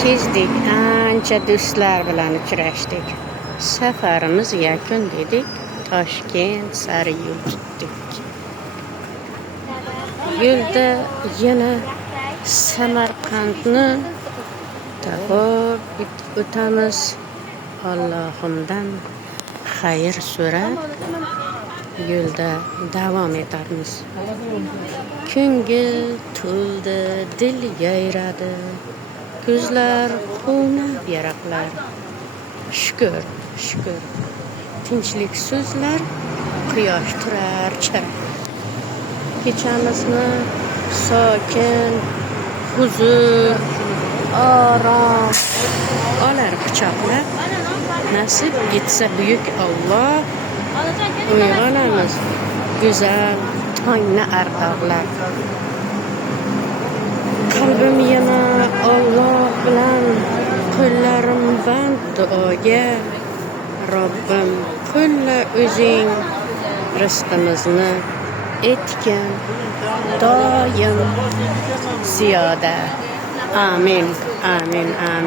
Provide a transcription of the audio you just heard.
Kezdik, ancha do'stlar bilan uchrashdik. Safarimiz yakun dedik. Toshkent sari yo'l tutdik. Yo'lda yana Samarqandni tavop o'tamiz. Allohimdan xayr so'rab yo'lda davom etamiz. Ko'ngil to'ldi, dil yayradi. Ko'zlar quvnab yaraqlar. Shukr, shukr. Tinchlik so'zlar, quyosh turar charaq. Kechamizni sokin, huzur, orom olar quchoqlab, nasib etsa buyuk Alloh, uyg'onamiz go'zal tongni ardoqlab. Qalbim yana Alloh bilan, qo'llarim band duoga. Robbim qo'lla o'zing, rizqimizni etgin doim ziyoda. Amin, amin, amin.